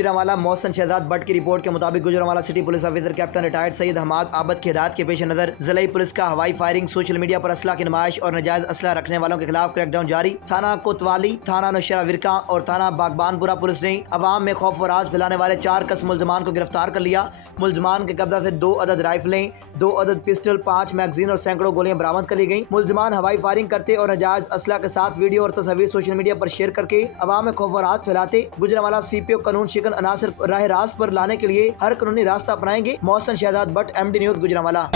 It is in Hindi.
गुजरांवाला मोहसिन शहजाद भट्ट की रिपोर्ट के मुताबिक Gujranwala city police officer captain retired Syed Hammad Abad की हिदायत के पेश नजर जिले पुलिस का हवाई फायरिंग, सोशल मीडिया पर असला की नुमाइश और नाजायज असला रखने वालों के खिलाफ क्रैकडाउन जारी। थाना कोतवाली, थाना नौशहरा विरका और थाना बागबानपुरा पुलिस ने अवाम में खौफ व राज फैलाने वाले 4 कस मुलजमान को गिरफ्तार कर लिया। मुलजमान के कब्जा से 2 अदद राइफलें, 2 अदद पिस्टल, 5 मैगजीन और सैकड़ों गोलियां बरामद कर ली गई। मुलजमान हवाई फायरिंग करते और नाजायज असला के साथ वीडियो और तस्वीर सोशल मीडिया पर शेयर करके अवाम में खौफ व राज फैलाते। गुजरांवाला सीपीओ कानून शिकन अनासर राह रास्त पर लाने के लिए हर कानूनी रास्ता अपनाएंगे। Mohsin Shahzad Bhatt, MD news, Gujranwala.